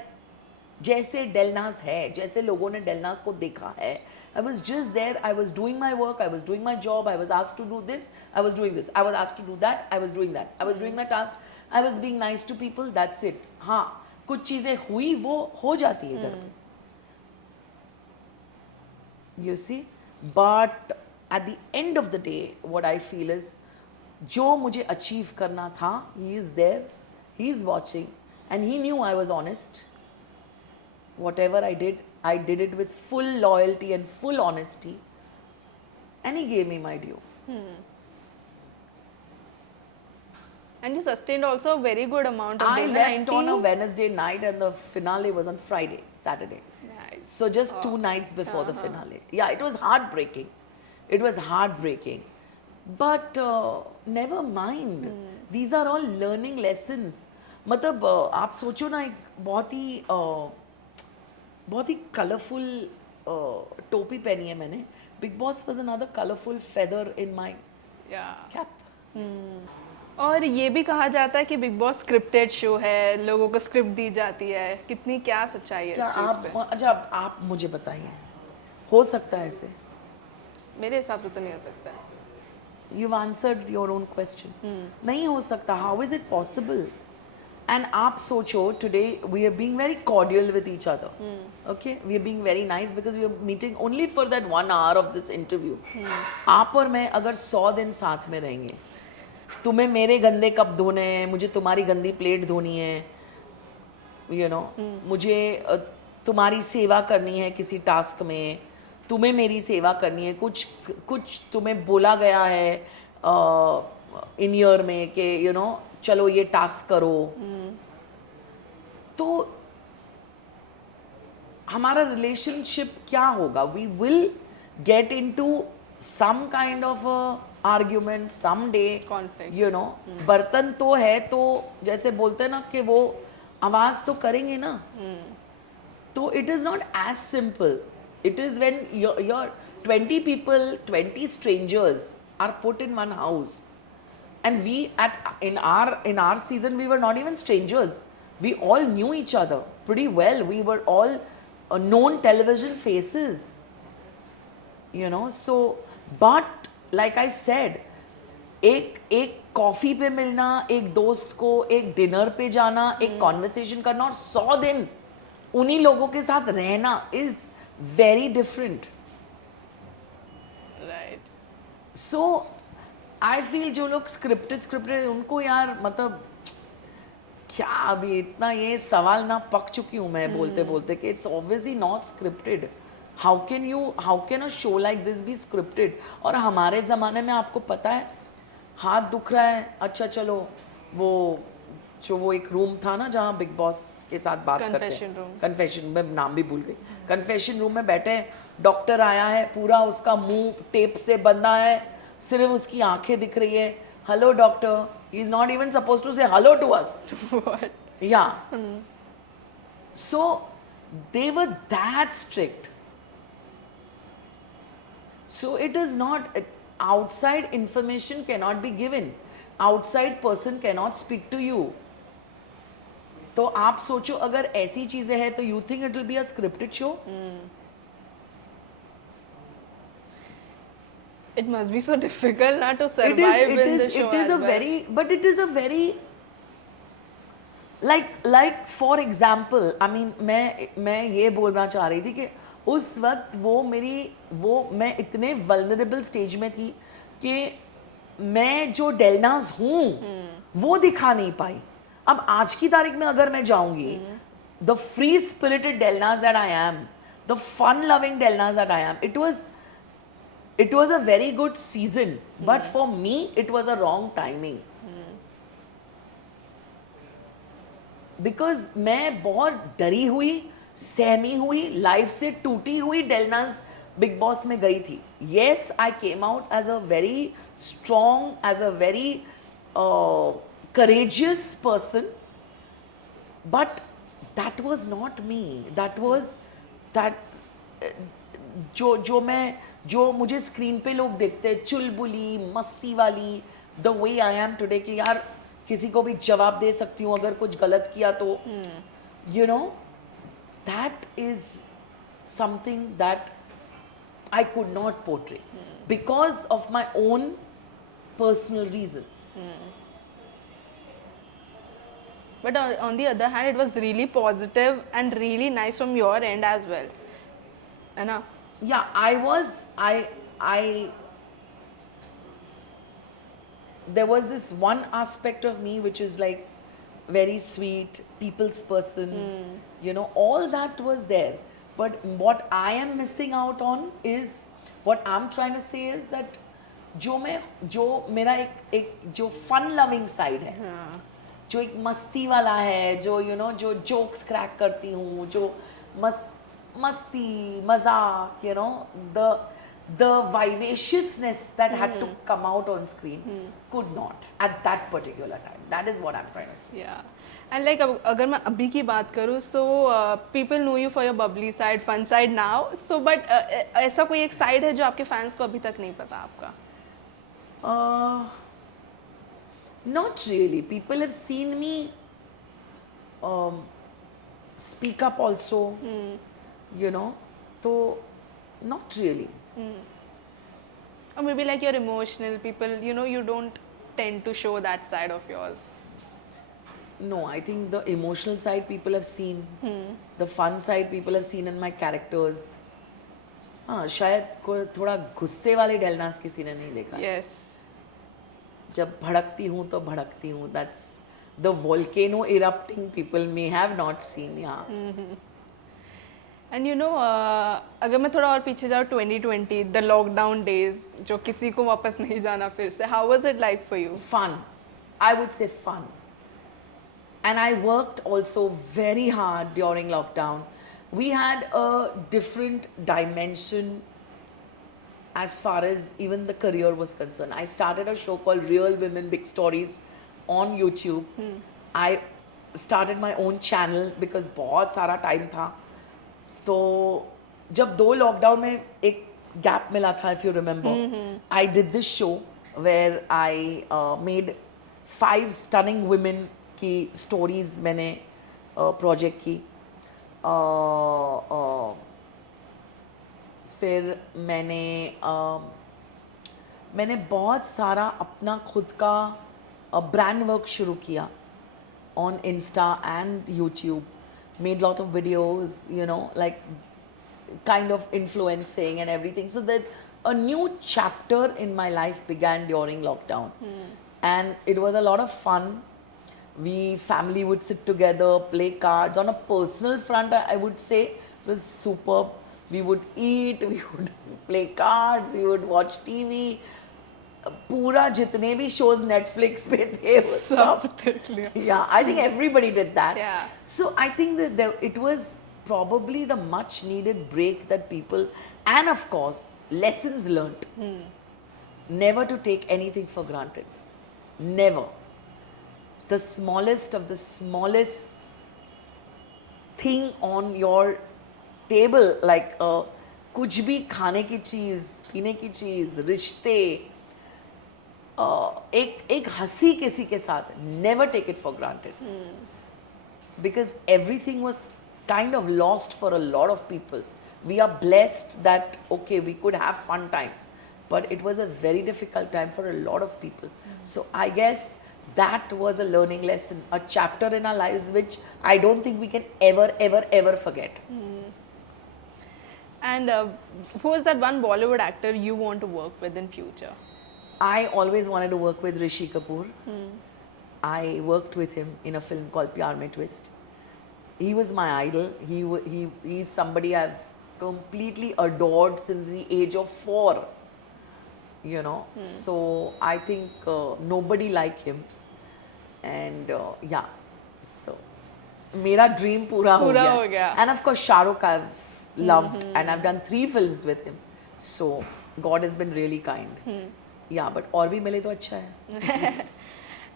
जैसे डेलनास है, जैसे लोगों ने डेलनास को देखा है. I was just there, I was doing my work, I was doing my job, I was asked to do this, I was doing this, I was asked to do that, I was doing that, I was doing my task, I was being nice to people, that's it. हाँ, कुछ चीज़ें हुई वो हो जाती है घर पे. You see, but at the end of the day, what I feel is, जो मुझे achieve करना था, he is there, he is watching, and he knew I was honest. Whatever I did it with full loyalty and full honesty, and he gave me my due. And you sustained also a very good amount of I days. left on a Wednesday night and the finale was on Saturday. Nice. So just 2 nights before the finale. Yeah, it was heartbreaking. It was heartbreaking. But never mind. These are all learning lessons. मतलब आप सोचो ना, एक बहुत ही colourful टोपी पहनी है मैंने. Big boss was another colourful feather in my cap. और ये भी कहा जाता है कि बिग बॉस स्क्रिप्टेड शो है, लोगों को स्क्रिप्ट दी जाती है. कितनी क्या सच्चाई है इस चीज पे? अच्छा, आप मुझे बताइए, हो सकता है ऐसे? मेरे हिसाब से तो नहीं हो सकता. You've answered your own question. नहीं हो सकता. How is it possible? And आप सोचो, today we are being very cordial with each other. Okay, we are being very nice because we are meeting only for that 1 hour of this interview. आप और मैं अगर 100 दिन साथ में रहेंगे, तुम्हें मेरे गंदे कप धोने हैं, मुझे तुम्हारी गंदी प्लेट धोनी है, मुझे तुम्हारी सेवा करनी है किसी टास्क में, तुम्हें मेरी सेवा करनी है, कुछ तुम्हें बोला गया है इन ईयर में कि चलो ये टास्क करो, तो हमारा रिलेशनशिप क्या होगा? We will get into some kind of argument some day. Conflict. बर्तन तो है, तो जैसे बोलते हैं ना कि वो आवाज तो करेंगे ना. तो it is not as simple. It is when your 20 people, 20 strangers are put in one house, and we in our season we were not even strangers. we all knew each other pretty well. We were all known television faces, you know. So, but like I said, एक coffee पे मिलना, एक दोस्त को एक dinner पे जाना, एक कॉन्वर्सेशन करना और 100 दिन उन्हीं लोगों के साथ रहना is very different. Right. So I feel जो लोग स्क्रिप्टेड उनको यार मतलब क्या अभी इतना ये सवाल ना पक चुकी हूँ मैं बोलते बोलते कि it's obviously not scripted. How can a show like this be scripted? और हमारे ज़माने में आपको पता है, हाथ दुख रहा है, अच्छा चलो वो एक रूम था ना जहाँ बिग बॉस के साथ बात करते Confession हैं, room. कन्फेशन, मैं नाम भी भूल गई. कन्फेशन रूम में बैठे हैं, डॉक्टर आया है, पूरा उसका मुंह टेप से बंधा है, सिर्फ उसकी आंखें दिख रही है. Hello doctor, he is not even suppose to say hello to us. What? Yeah. So they were that strict. So it is not, outside information cannot be given. Outside person cannot speak to you. तो आप सोचो अगर ऐसी चीजें हैं तो you think it will be a scripted show? It must be so difficult not to It survive is, in the show it is as a well. very, but it is a very, like for example, I mean मैं ये बोलना चाह रही थी कि उस वक्त मैं इतने vulnerable stage में थी कि मैं जो डेलनाज हूँ वो दिखा नहीं पाई. अब आज की तारीख में अगर मैं जाऊंगी, the free spirited Delnaz that I am, the fun loving Delnaz that I am, it was a very good season, but for me it was a wrong timing. Because मैं बहुत डरी हुई, सहमी हुई, लाइफ से टूटी हुई डेलनाज बिग बॉस में गई थी. Yes, I came out as a very strong, as a very courageous person, but that was not me. That was that जो मुझे स्क्रीन पे लोग देखते हैं, चुलबुली, मस्ती वाली, the way I am today, कि यार किसी को भी जवाब दे सकती हूँ अगर कुछ गलत किया तो, you know, that is something that I could not portray because of my own personal reasons. But on the other hand, it was really positive and really nice from your end as well. है ना? Yeah, there was this one aspect of me which is like very sweet, people's person, you know, all that was there. But what I am missing out on is, what I'm trying to say is that जो मेरा एक जो fun loving side है, जो एक मस्ती वाला है, जो you know, जो jokes crack करती हूँ, जो मस्ती, मजाक, you know, the vivaciousness that had to come out on screen could not at that particular time. That is what I'm trying to say. Yeah. And like अगर मैं अभी की बात करूँ, so people know you for your bubbly side, fun side now. So but ऐसा कोई एक side है जो आपके fans को अभी तक नहीं पता आपका? Not really. People have seen me speak up also, you know, so not really. Or maybe like you're emotional, people, you know, you don't tend to show that side of yours. No, I think the emotional side people have seen. The fun side people have seen in my characters. हाँ, शायद थोड़ा गुस्से वाले डेलनास किसी ने नहीं देखा. Yes. जब भड़कती हूँ तो भड़कती हूँ. That's the volcano erupting people may have not seen. Yeah. And you know, अगर मैं थोड़ा और पीछे जाऊँ 2020, the lockdown days, जो किसी को वापस नहीं जाना फिर से, how was it like for you? Fun. I would say fun. And I worked also very hard during lockdown. We had a different dimension as far as even the career was concerned. I started a show called Real Women Big Stories on YouTube. I started my own channel because बहुत सारा time था. तो जब 2 lockdown में एक gap मिला था, if you remember, I did this show where I made 5 stunning women की stories मैंने प्रोजेक्ट की. फिर मैंने बहुत सारा अपना खुद का ब्रांड वर्क शुरू किया on Insta and YouTube. Made lot of videos, you know, like kind of influencing and everything. So that a new chapter in my life began during lockdown. And it was a lot of fun. We family would sit together, play cards. On a personal front, I would say it was superb. We would eat, we would play cards, we would watch TV. पूरा जितने भी shows Netflix पे थे वो सब. Yeah, I think everybody did that. Yeah. So I think that it was probably the much needed break that people, and of course, lessons learnt. Never to take anything for granted. Never. The smallest of the smallest thing on your table, like कुछ भी खाने की चीज़, पीने की चीज़, रिश्ते, एक हंसी किसी के साथ, never take it for granted. Because everything was kind of lost for a lot of people. We are blessed that, okay, we could have fun times, but it was a very difficult time for a lot of people. So I guess that was a learning lesson, a chapter in our lives which I don't think we can ever forget. And who is that one Bollywood actor you want to work with in future? I always wanted to work with Rishi Kapoor. I worked with him in a film called Pyar Mein Twist. He was my idol. He's somebody I've completely adored since the age of 4. You know, so I think nobody like him. And yeah, so मेरा dream पूरा हो गया. And of course Shah Rukh I've loved, and I've done 3 films with him. So God has been really kind. Yeah, but और भी मिले तो अच्छा है.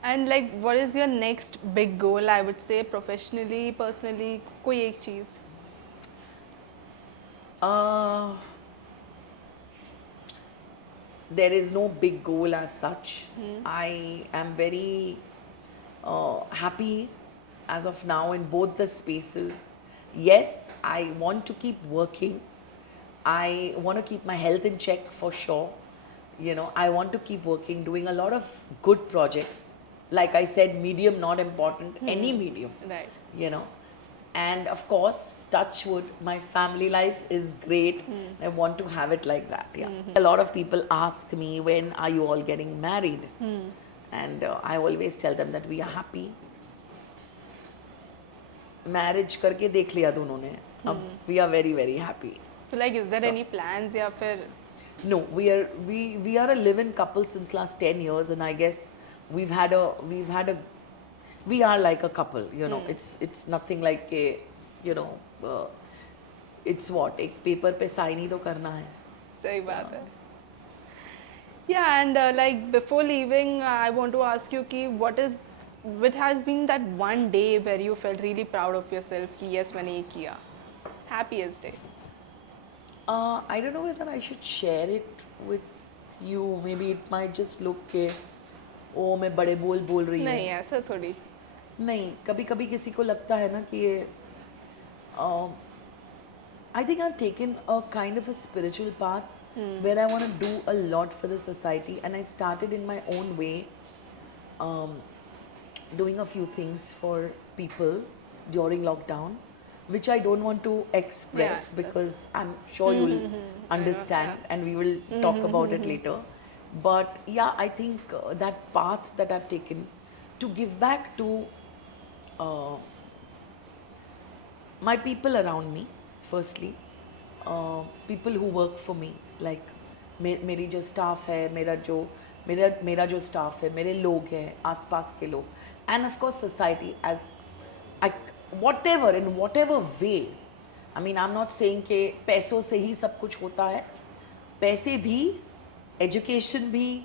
And like, what is your next big goal? I would say professionally, personally, कोई एक चीज. There is no big goal as such. I am very happy as of now in both the spaces. Yes, I want to keep working. I want to keep my health in check for sure. You know, I want to keep working, doing a lot of good projects. Like I said, medium not important, any medium. Right. You know, and of course, touch wood, my family life is great. I want to have it like that. Yeah. A lot of people ask me, when are you all getting married? And I always tell them that we are happy. Marriage करके देख लिया दोनों ने. अब we are very happy. So like, is there any plans या फिर? No, we are a live-in couple since last 10 years, and I guess we are like a couple, you know. It's nothing like a, you know, it's what, एक paper पे sign ही तो करना है. सही बात है. Yeah, and like before leaving, I want to ask you कि what has been that one day where you felt really proud of yourself कि yes मैंने ये किया. Happiest day. I don't know whether I should share it with you. Maybe it might just look के ओ मैं बड़े बोल रही हूँ. नहीं ऐसा थोड़ी. नहीं, कभी किसी को लगता है ना कि ये I think I've taken a kind of a spiritual path where I want to do a lot for the society, and I started in my own way doing a few things for people during lockdown, which I don't want to express because I'm sure you'll understand, and we will talk about it later. But yeah, I think that path that I've taken to give back to my people around me, firstly, people who work for me, like मेरी जो staff है, मेरा जो staff है, मेरे लोग हैं, आसपास के लोग, and of course society as in whatever way. I mean, I'm not saying कि पैसों से ही सब कुछ होता है. पैसे भी, education भी,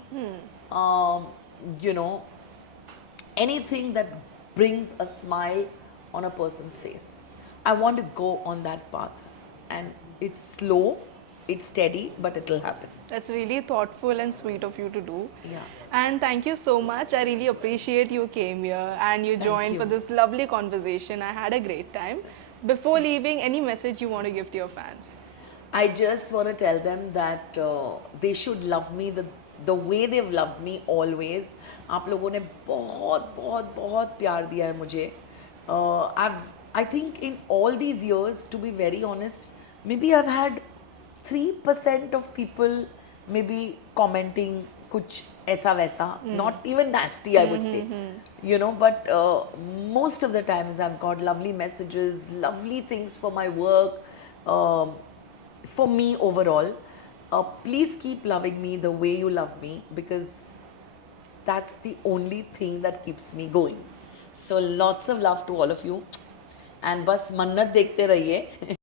you know, anything that brings a smile on a person's face. I want to go on that path, and it's slow, it's steady, but it'll happen. That's really thoughtful and sweet of you to do. Yeah. And thank you so much. I really appreciate you came here and you joined you. for this lovely conversation. I had a great time. Before leaving, any message you want to give to your fans? I just want to tell them that they should love me the way they've loved me always. आप लोगों ने बहुत बहुत बहुत प्यार दिया है मुझे. I think in all these years, to be very honest, maybe I've had 3% of people maybe commenting कुछ ऐसा वैसा, not even nasty, I would say, you know, but most of the times I've got lovely messages, lovely things for my work, for me overall. Please keep loving me the way you love me, because that's the only thing that keeps me going. So lots of love to all of you, and बस मन्नत देखते रहिए.